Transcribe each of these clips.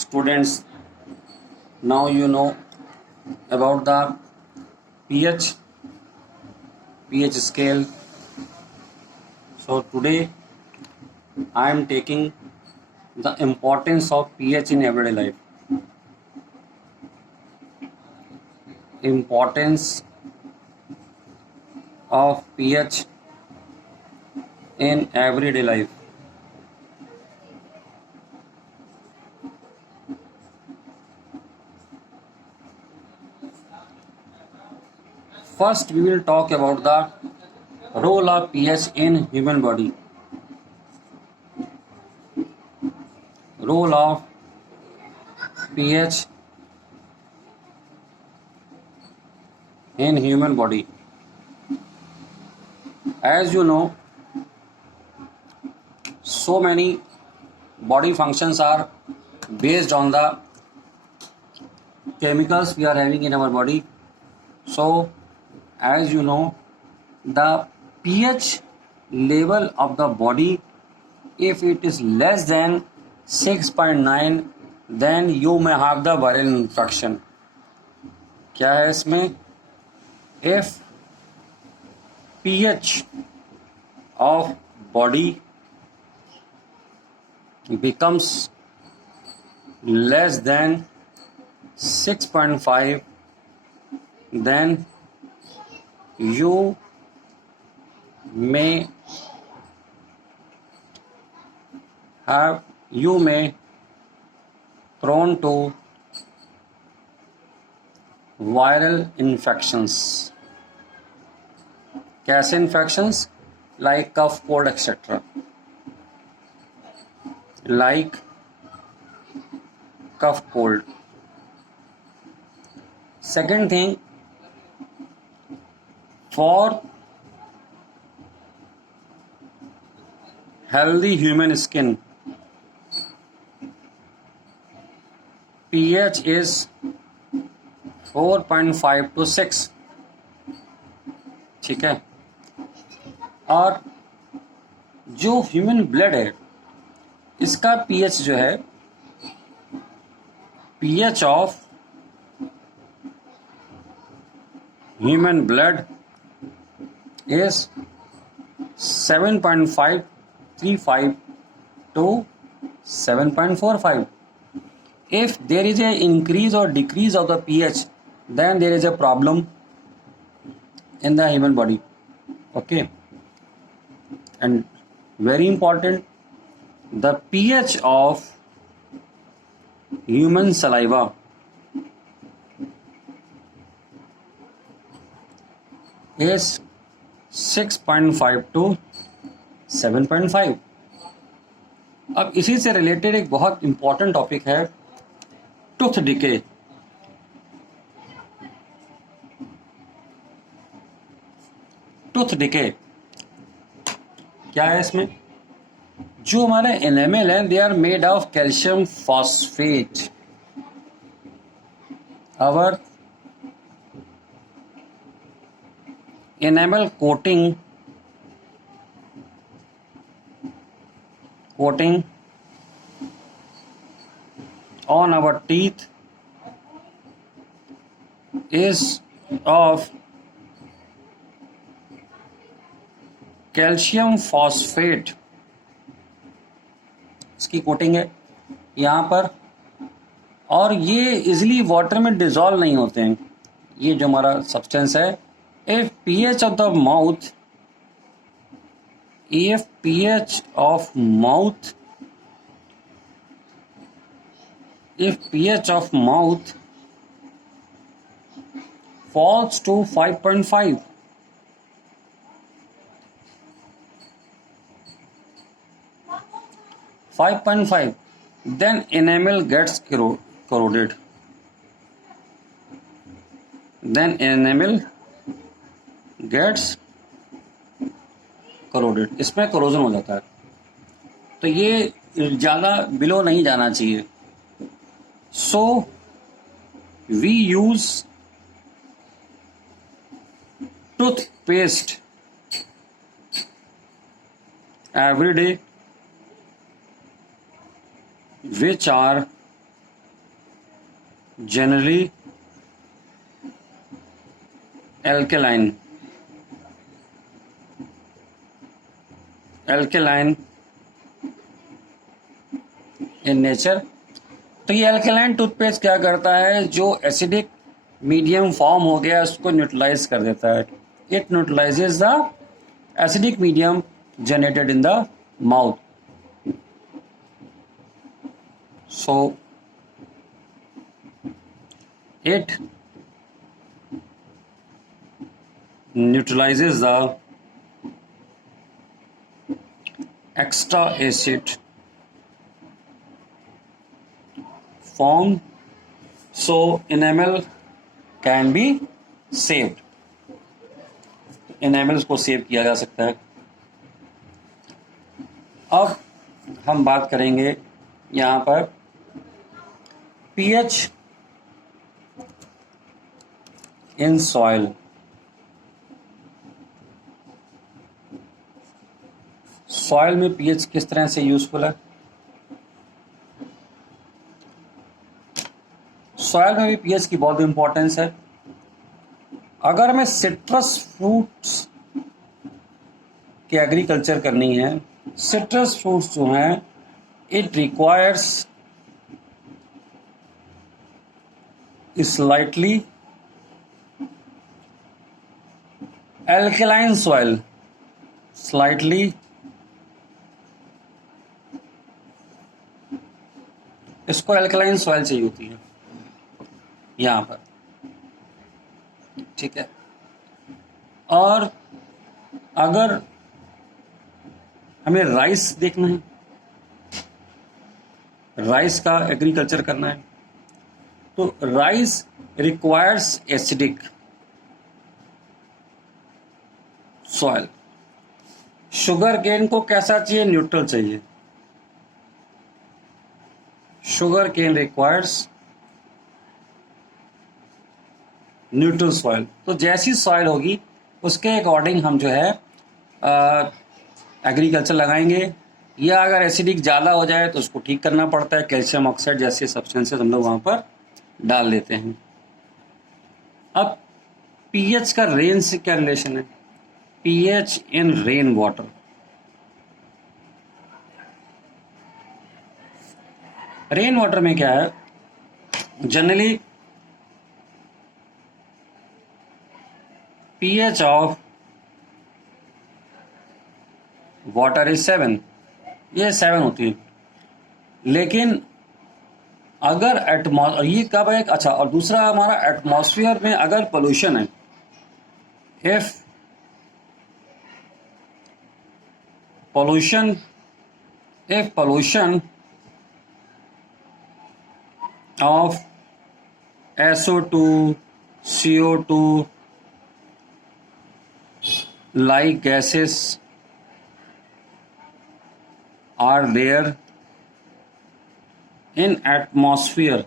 Students, now you know about the pH scale. So today I am taking the importance of pH in everyday life. Importance of pH in everyday life. First, we will talk about the role of pH in human body. Role of pH in human body. As you know, so many body functions are based on the chemicals we are having in our body. So, as you know, the pH level of the body, if it is less than 6.9, then you may have the viral infection. क्या है इसमें? If pH of body becomes less than 6.5, then you may prone to viral infections. कैसे infections? Like cough, cold, etc. Like cough, cold. Second thing, for healthy human skin, pH is 4.5 to 6. ठीक है. और जो human blood है, इसका pH जो है, pH of human blood is 7.535 to 7.45. If there is an increase or decrease of the pH, then there is a problem in the human body. Okay. And very important, the pH of human saliva is 6.5 to 7.5. अब इसी से related एक बहुत important topic है tooth decay. Tooth decay क्या है इसमें? जो हमारे एनेमल हैं, they are made of calcium phosphate. Our enamel coating on our teeth is of calcium phosphate. इसकी कोटिंग है यहाँ पर, और ये इजिली वाटर में डिजॉल्व नहीं होते हैं. ये जो हमारा सब्सटेंस है, if pH of mouth falls to 5.5, then enamel gets corroded. इसमें करोजन हो जाता है. तो ये ज़्यादा बिलो नहीं जाना चाहिए. So we use toothpaste every day which are generally alkaline in nature। तो ये अल्कलाइन टूथपेस्ट क्या करता है, जो एसिडिक मीडियम फॉर्म हो गया उसको न्यूट्रलाइज कर देता है। It न्यूट्रलाइजेज the acidic medium generated in the mouth. So it neutralizes the extra acid formed, so enamel can be saved। enamels को सेव किया जा सकता है। अब हम बात करेंगे यहाँ पर pH इन सॉइल। सॉइल में पीएच किस तरह से यूजफुल है। सॉइल में भी पीएच की बहुत इंपॉर्टेंस है। अगर हमें सिट्रस फ्रूट्स की एग्रीकल्चर करनी है, सिट्रस फ्रूट्स जो हैं it requires slightly alkaline soil, slightly इसको alkaline soil चाहिए होती है यहाँ पर, ठीक है। और अगर हमें राइस देखना है, राइस का एग्रीकल्चर करना है, तो rice requires acidic soil. Sugar cane को कैसा चाहिए, न्यूट्रल चाहिए। Sugar cane requires neutral soil. तो जैसी सॉइल होगी उसके अकॉर्डिंग हम जो है एग्रीकल्चर लगाएंगे। या अगर एसिडिक ज़्यादा हो जाए तो उसको ठीक करना पड़ता है, कैल्शियम ऑक्साइड जैसे सब्सटेंसेस हम लोग वहाँ पर डाल देते हैं। अब पीएच का रेन से क्या रिलेशन है। pH in rain water, rain water में क्या है, generally pH of water is 7, ये 7 होती है। लेकिन अगर ये कब है, अच्छा, और दूसरा हमारा एटमॉस्फेयर में अगर पोल्यूशन है, if pollution of SO2, CO2 like gases are there in atmosphere।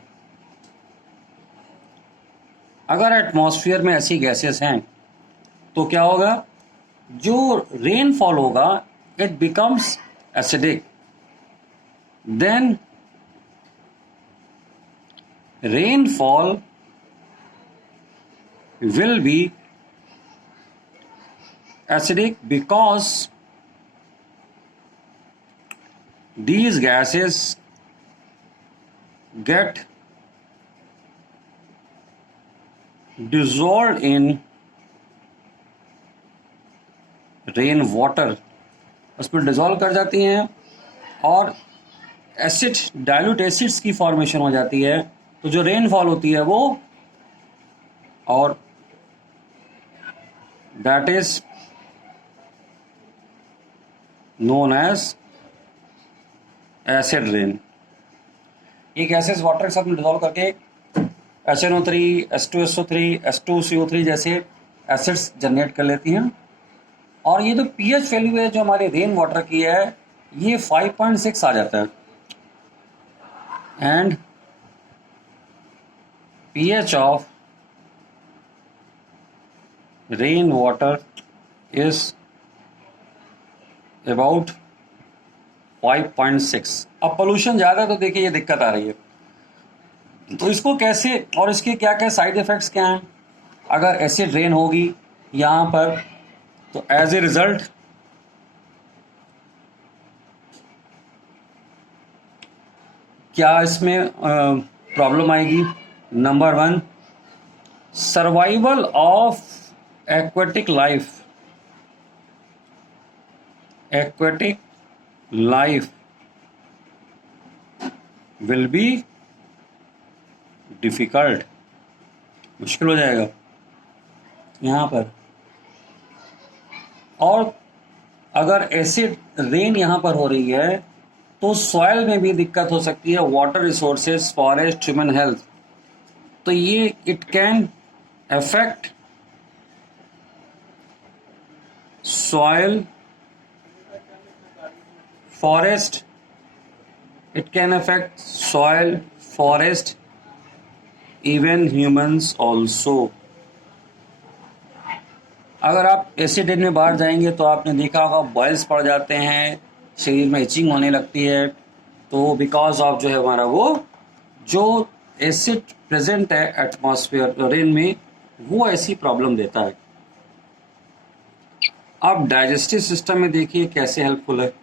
अगर एटमॉस्फेयर में ऐसी गैसेस हैं तो क्या होगा, जो रेनफॉल होगा it becomes acidic, then rainfall will be acidic because these gases get dissolved in rain water, उसमें डिजॉल्व कर जाती हैं और एसिड, डाइल्यूट एसिड्स की फॉर्मेशन हो जाती है। तो जो रेनफॉल होती है वो, और that is known as acid rain. ये गैसेस वाटर के साथ में डिजॉल्व करके HNO3, H2SO3, H2CO3 जैसे एसिड्स जनरेट कर लेती हैं। और ये जो pH वैल्यू है जो हमारे रेन वाटर की है, ये 5.6 आ जाता है। And pH of rain water is about 5.6। अब पोल्यूशन ज़्यादा तो देखिए ये दिक्कत आ रही है। तो इसको कैसे, और इसके क्या क्या साइड इफेक्ट्स क्या हैं अगर एसिड रेन होगी यहाँ पर, तो एज ए रिजल्ट क्या इसमें प्रॉब्लम आएगी। Number 1, survival of aquatic life, aquatic life will be difficult, मुश्किल हो जाएगा यहाँ पर। और अगर एसिड रेन यहाँ पर हो रही है तो सॉइल में भी दिक्कत हो सकती है, water resources, forest, human health. तो ये it can affect soil, forest, it can affect soil, forest, even humans also। अगर आप एसिड रेन में बाहर जाएंगे तो आपने देखा होगा बॉयल्स पड़ जाते हैं, शरीर में इचिंग होने लगती है, तो बिकॉज ऑफ जो है हमारा वो जो एसिड प्रेजेंट है एटमॉस्फेयर रेन में, वो ऐसी प्रॉब्लम देता है। आप डाइजेस्टिव सिस्टम में देखिए कैसे हेल्पफुल है।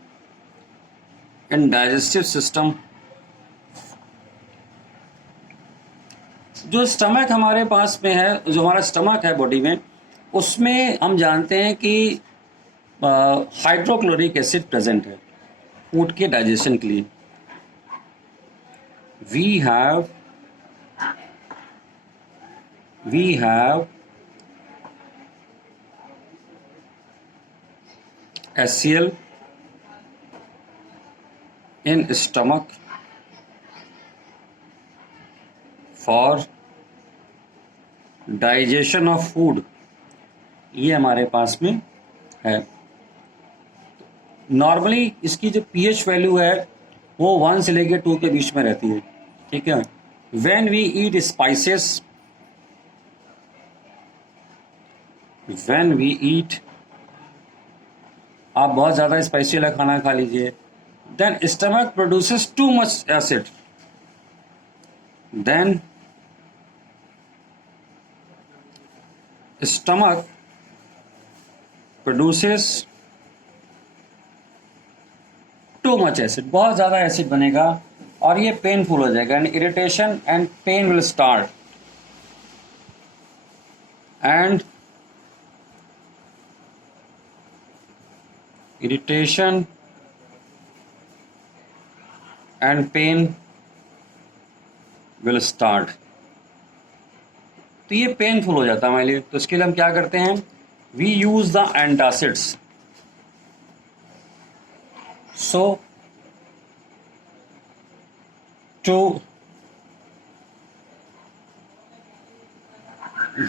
इन डाइजेस्टिव सिस्टम, जो स्टमक हमारे पास में है, जो हमारा स्टमक है बॉडी में, उसमें हम जानते हैं कि हाइड्रोक्लोरिक एसिड प्रेजेंट है फूड के डाइजेशन के लिए। We have HCl in stomach for digestion of food, ये हमारे पास में है। नॉर्मली इसकी जो pH वैल्यू है वो 1 से लेकर 2 के बीच में रहती है, ठीक है। When we eat spices, आप बहुत ज़्यादा स्पाइसी वाला खाना खा लीजिए, then stomach produces too much acid, then stomach produces too much acid, बहुत ज़्यादा एसिड बनेगा और ये पेनफुल हो जाएगा, and irritation and pain will start, and irritation and pain will start. तो ये पेनफुल हो जाता है हमारे लिए, तो इसके लिए हम क्या करते हैं, we use the antacids. So to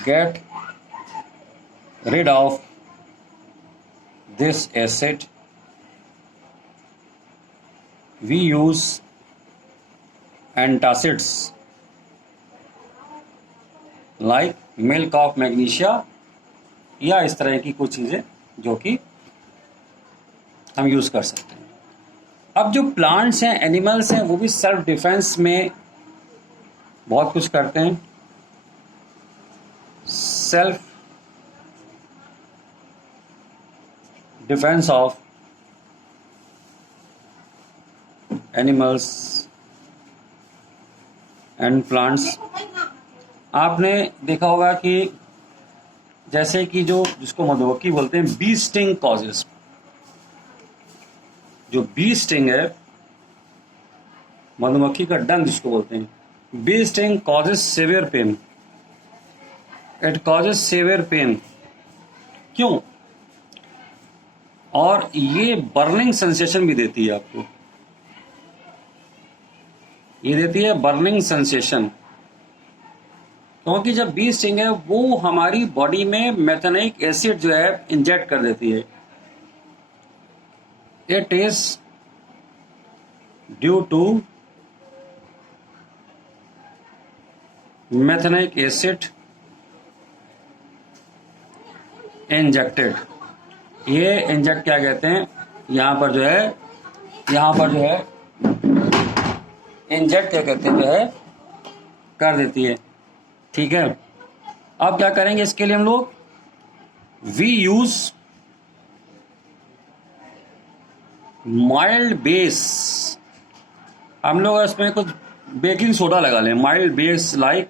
get rid of this acid, we use antacids like milk of magnesia या इस तरह की कुछ चीज़ें जो कि हम यूज़ कर सकते हैं। अब जो प्लांट्स हैं, एनिमल्स हैं, वो भी सेल्फ डिफेंस में बहुत कुछ करते हैं। Self defence of animals and plants, आपने देखा होगा कि जैसे कि जो जिसको मधुमक्खी बोलते हैं, बी स्टिंग कॉजेस, जो बी स्टिंग है, मधुमक्खी का डंक जिसको बोलते हैं, bee sting causes severe pain, it causes severe pain. क्यों? और ये बर्निंग सेंसेशन भी देती है आपको, ये देती है बर्निंग सेंसेशन, क्योंकि जब बी स्टिंग है वो हमारी बॉडी में मेथेनिक एसिड जो है इंजेक्ट कर देती है। It is due to methanoic acid injected. ये इंजेक्ट क्या कहते हैं, यहाँ पर जो है इंजेक्ट क्या कहते हैं, जो है कर देती है। ठीक है, अब क्या करेंगे इसके लिए हम लोग, वी यूज माइल्ड बेस। हम लोग इसमें कुछ बेकिंग सोडा लगा लें, mild base like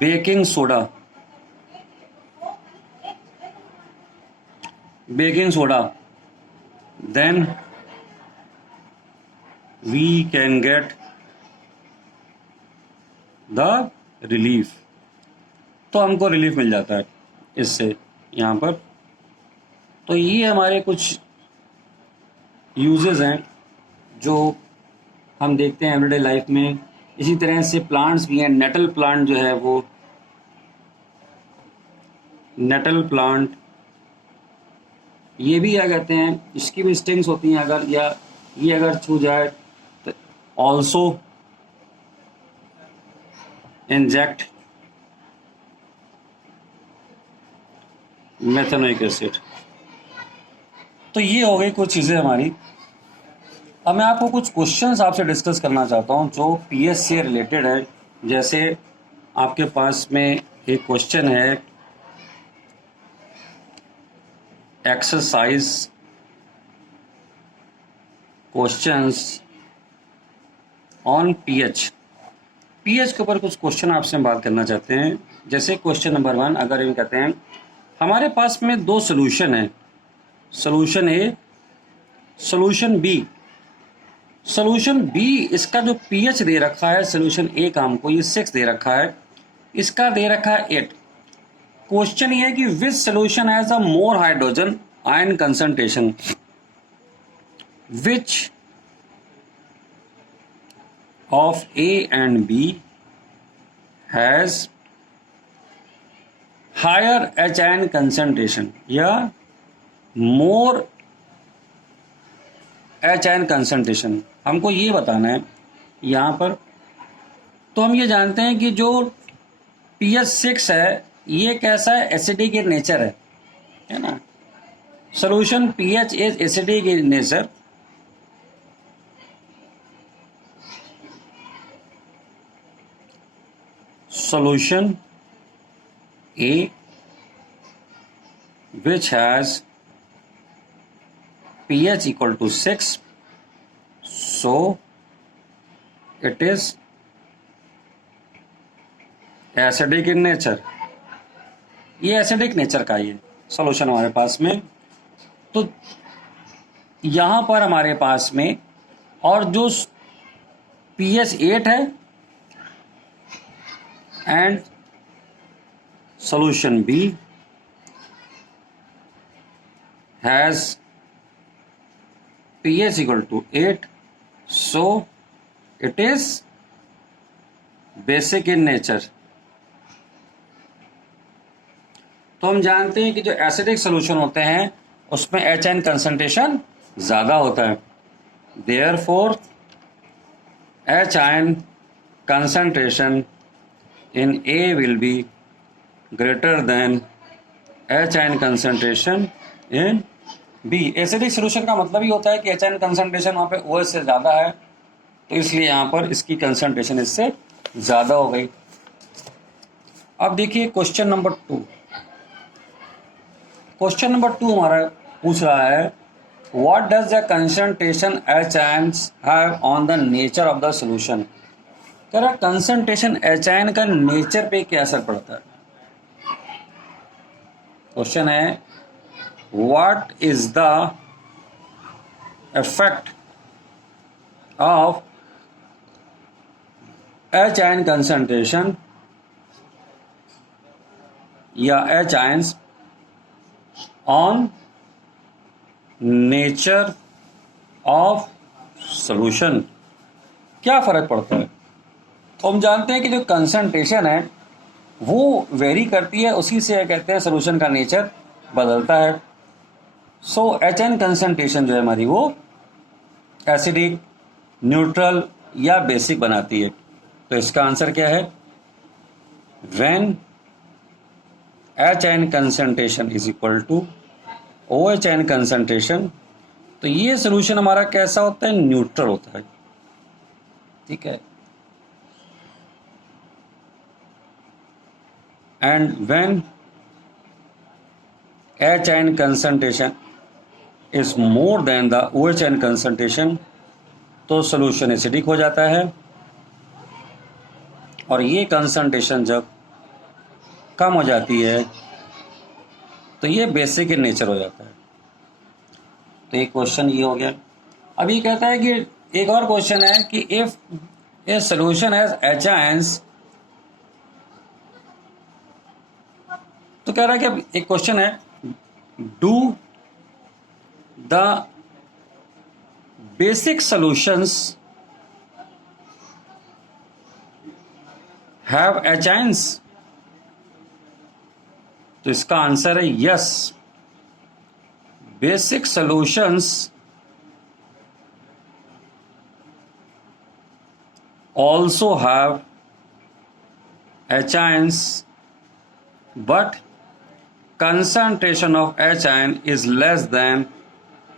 baking soda, baking soda, then we can get the relief. तो हमको रिलीफ मिल जाता है इससे यहाँ पर। तो ये हमारे कुछ यूजेस हैं जो हम देखते हैं एवरीडे लाइफ में। इसी तरह से प्लांट्स भी हैं, नेटल प्लांट जो है वो, नेटल प्लांट ये भी क्या कहते हैं, इसकी भी स्टिंग्स होती हैं अगर, या ये अगर छू जाए तो ऑल्सो इंजेक्ट मेथेनोइक एसिड। तो ये हो गई कुछ चीज़ें हमारी। अब मैं आपको कुछ क्वेश्चंस आपसे डिस्कस करना चाहता हूँ जो पीएच से रिलेटेड है। जैसे आपके पास में एक क्वेश्चन है, exercise questions on pH. PH के ऊपर कुछ क्वेश्चन आपसे बात करना चाहते हैं। जैसे क्वेश्चन नंबर 1 अगर ये कहते हैं हमारे पास में दो सोल्यूशन है, solution A, solution B. Solution B इसका जो पीएच दे रखा है सोल्यूशन ए का हमको ये 6 दे रखा है, इसका दे रखा है 8। क्वेश्चन ये है कि which solution has a more hydrogen ion concentration, which of A and B has higher H ion concentration या मोर एच आयन कंसंट्रेशन, हमको ये बताना है यहाँ पर। तो हम ये जानते हैं कि जो पीएच 6 है ये कैसा है, एसिडिक इन नेचर है ना। Solution pH is acidic in nature, solution A which has pH equal to 6, so it is acidic in nature। ये एसिडिक नेचर का ये सॉल्यूशन हमारे पास में। तो यहाँ पर हमारे पास में और जो pH 8 है and solution B has pH equal to 8, so it is basic in nature। तो हम जानते हैं कि जो एसिडिक सोल्यूशन होते हैं उसमें एच आयन कंसंट्रेशन ज़्यादा होता है, therefore H ion concentration in A will be greater than H ion concentration in B. Acidic solution का मतलब ही होता है कि एच आयन कंसंट्रेशन वहाँ पे OH से ज़्यादा है, तो इसलिए यहाँ पर इसकी कंसंट्रेशन इससे ज़्यादा हो गई। अब देखिए क्वेश्चन नंबर 2। क्वेश्चन नंबर 2 हमारा पूछ रहा है what does the concentration H ions have on the nature of the solution. कह रहा कंसंट्रेशन एच आयन का नेचर पे क्या असर पड़ता है। क्वेश्चन है what is the effect of H ion concentration या H ions on nature of solution, क्या फर्क पड़ता है। तो हम जानते हैं कि जो कंसंट्रेशन है वो वेरी करती है, उसी से कहते हैं सोल्यूशन का नेचर बदलता है। सो एच एन कंसंट्रेशन जो है हमारी वो एसिडिक, न्यूट्रल या बेसिक बनाती है। तो इसका आंसर क्या है, when H N concentration is equal to O H N concentration, तो ये सोल्यूशन हमारा कैसा होता है, न्यूट्रल होता है। ठीक है, and when HN concentration is more than the OHN concentration तो सॉल्यूशन एसिडिक हो जाता है, और ये कंसंट्रेशन जब कम हो जाती है तो ये बेसिक इन नेचर हो जाता है। तो एक क्वेश्चन ये हो गया। अब ये कहता है कि एक और क्वेश्चन है कि if A solution has H ions, तो कह रहा है कि अब एक क्वेश्चन है, do the basic solutions have H ions. तो इसका आंसर है yes, basic solutions also have H ions, but concentration of H ion is less than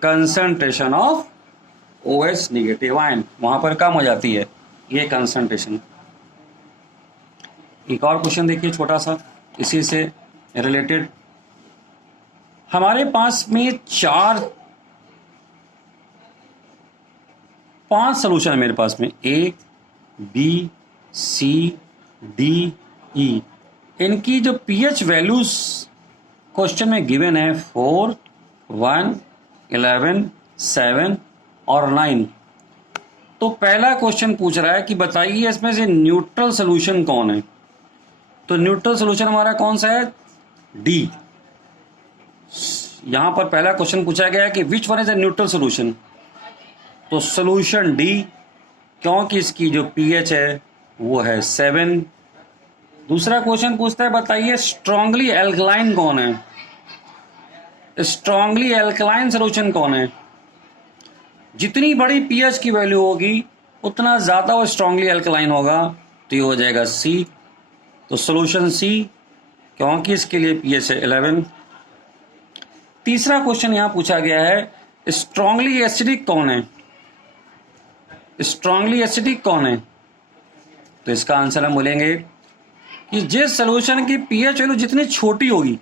concentration of OH negative ion, वहां पर कम हो जाती है ये कंसंट्रेशन। एक और क्वेश्चन देखिए छोटा सा इसी से रिलेटेड। हमारे पास में 5 सॉल्यूशन है मेरे पास में, A B C D E। इनकी जो pH वैल्यूज क्वेश्चन में गिवन है 4, 1, 11, 7 और 9। तो पहला क्वेश्चन पूछ रहा है कि बताइए इसमें से न्यूट्रल सोल्यूशन कौन है। तो न्यूट्रल सोल्यूशन हमारा कौन सा है, D। यहां पर पहला क्वेश्चन पूछा गया है कि which one is a neutral solution, तो सोल्यूशन D, क्योंकि इसकी जो pH है वो है 7। दूसरा क्वेश्चन पूछता है बताइए स्ट्रांगली एल्कलाइन कौन है। स्ट्रांगली एल्कलाइन सॉल्यूशन कौन है, जितनी बड़ी pH की वैल्यू होगी उतना ज्यादा वो स्ट्रांगली एल्कलाइन होगा, तो ये हो जाएगा C। तो सॉल्यूशन C, क्योंकि इसके लिए pH है 11। तीसरा क्वेश्चन यहां पूछा गया है स्ट्रांगली एसिडिक कौन है। स्ट्रांगली एसिडिक कौन है, तो इसका आंसर हम बोलेंगे कि जिस सॉल्यूशन की pH वैल्यू जितनी छोटी होगी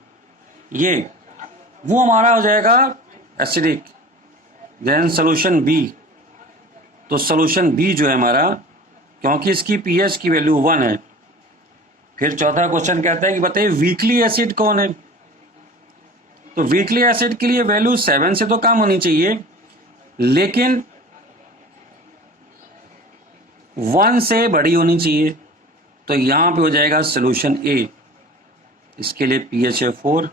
ये, वो हमारा हो जाएगा एसिडिक। देन सॉल्यूशन B, तो सॉल्यूशन B जो है हमारा, क्योंकि इसकी pH की वैल्यू 1 है। फिर चौथा क्वेश्चन कहता है कि बताइए वीकली एसिड कौन है। तो वीकली एसिड के लिए वैल्यू 7 से तो कम होनी चाहिए, लेकिन 1 से बड़ी होनी चाहिए। तो यहां पे हो जाएगा सॉल्यूशन A, इसके लिए pH है 4।